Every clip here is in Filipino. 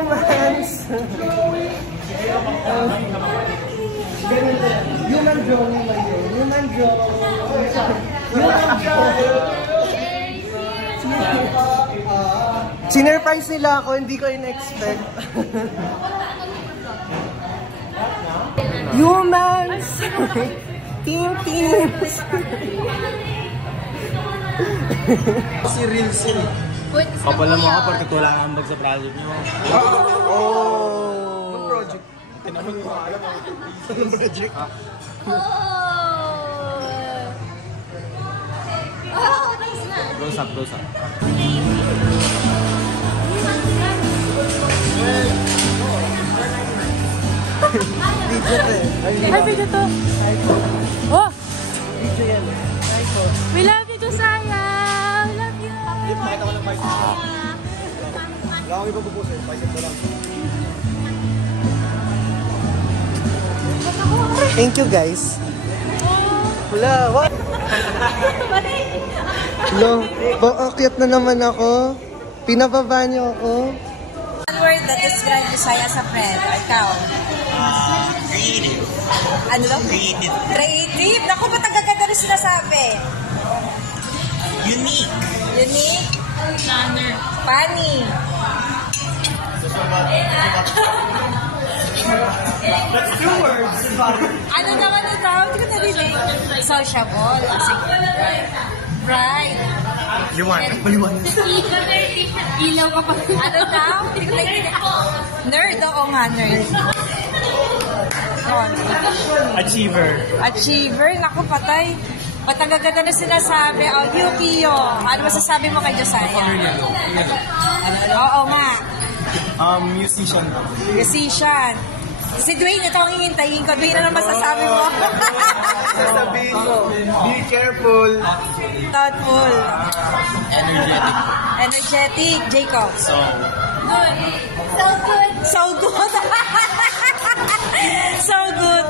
Humans! Human drawing ba yun? Human drawing. Sinerprise nila ako, hindi ko in-expect. Humans! Teams! Si Real Sil. Kapala mo ako porque wala kang ambag sa project nyo. Oh! Anong project? Tinamag ko alam mo. Anong project? Close up, close up. Video to eh. Ay, video to. Oh! Video yan eh. We love you, Josiah! We love you! Bakit ako ng bicycle? Wala akong ipapupusin. Bicycle ko lang. Thank you guys. Wala, what? Hello, bakit na naman ako? Pinababa niyo ako? One word that describes Josiah as a friend. Ikaw? Creative. Ano lang? Creative. Creative? Naku, ba't ang gaganda rin sinasabi? Unique. Unique? Funny. That's 2 words. Ano naman ito? Hindi ko narinig. Sociable. Bright. Liwanag. Maliwanag. Ilaw ka pa. Ano daw? Hindi ko narinig. Nerd ako nga, nerd. Achiever. Achiever? Naku, patay. Ba't ang gaganda na sinasabi? Oh, Yukiyo. Ano masasabi mo kay Josiah? Oo nga. Musician. Musician. Si Dwayne, ito ang hihintayin ko. Dwayne, ano masasabi mo? Sasabihin ko, be careful. Thoughtful. Energetic. Energetic. Jacob. So good. So good. So good. So good.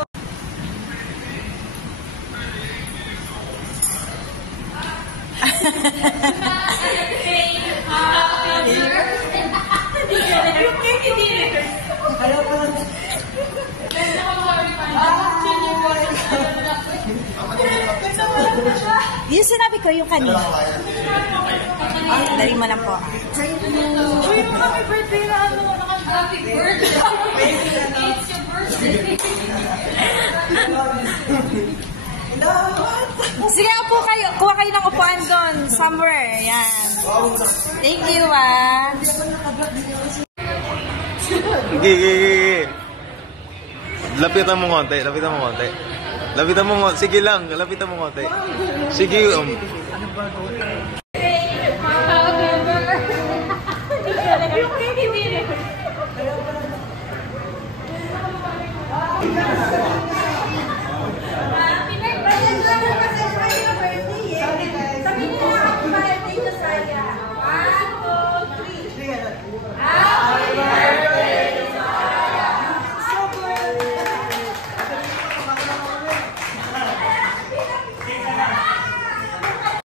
Yung sinabi ko yung kanina. Dali mo lang po. Uy, happy birthday na ano. Happy birthday. It's your birthday. Sige, upo kayo. Kuha kayo ng upuan doon. Somewhere. Yan. Thank you, ah. Gigi. Lapitan mo konti, lapitan mo konti. Lapitan mo konti. Sige lang, lapitan mo konti. Sige. Happy birthday.